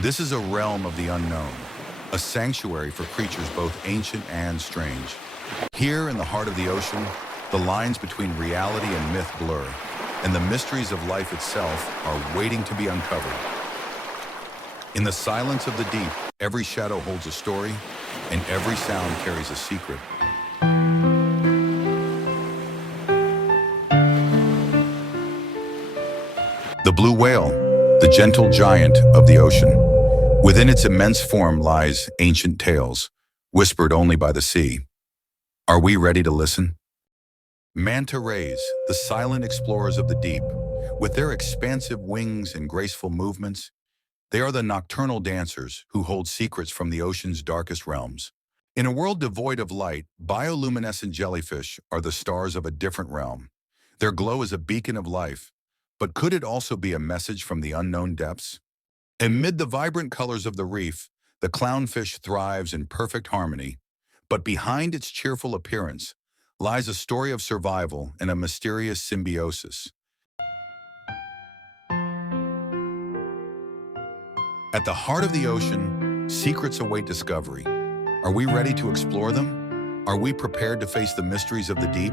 This is a realm of the unknown, a sanctuary for creatures both ancient and strange. Here in the heart of the ocean, the lines between reality and myth blur, and the mysteries of life itself are waiting to be uncovered. In the silence of the deep, every shadow holds a story, and every sound carries a secret. The blue whale, the gentle giant of the ocean. Within its immense form lies ancient tales, whispered only by the sea. Are we ready to listen? Manta rays, the silent explorers of the deep. With their expansive wings and graceful movements, they are the nocturnal dancers who hold secrets from the ocean's darkest realms. In a world devoid of light, bioluminescent jellyfish are the stars of a different realm. Their glow is a beacon of life, but could it also be a message from the unknown depths? Amid the vibrant colors of the reef, the clownfish thrives in perfect harmony, but behind its cheerful appearance lies a story of survival and a mysterious symbiosis. At the heart of the ocean, secrets await discovery. Are we ready to explore them? Are we prepared to face the mysteries of the deep?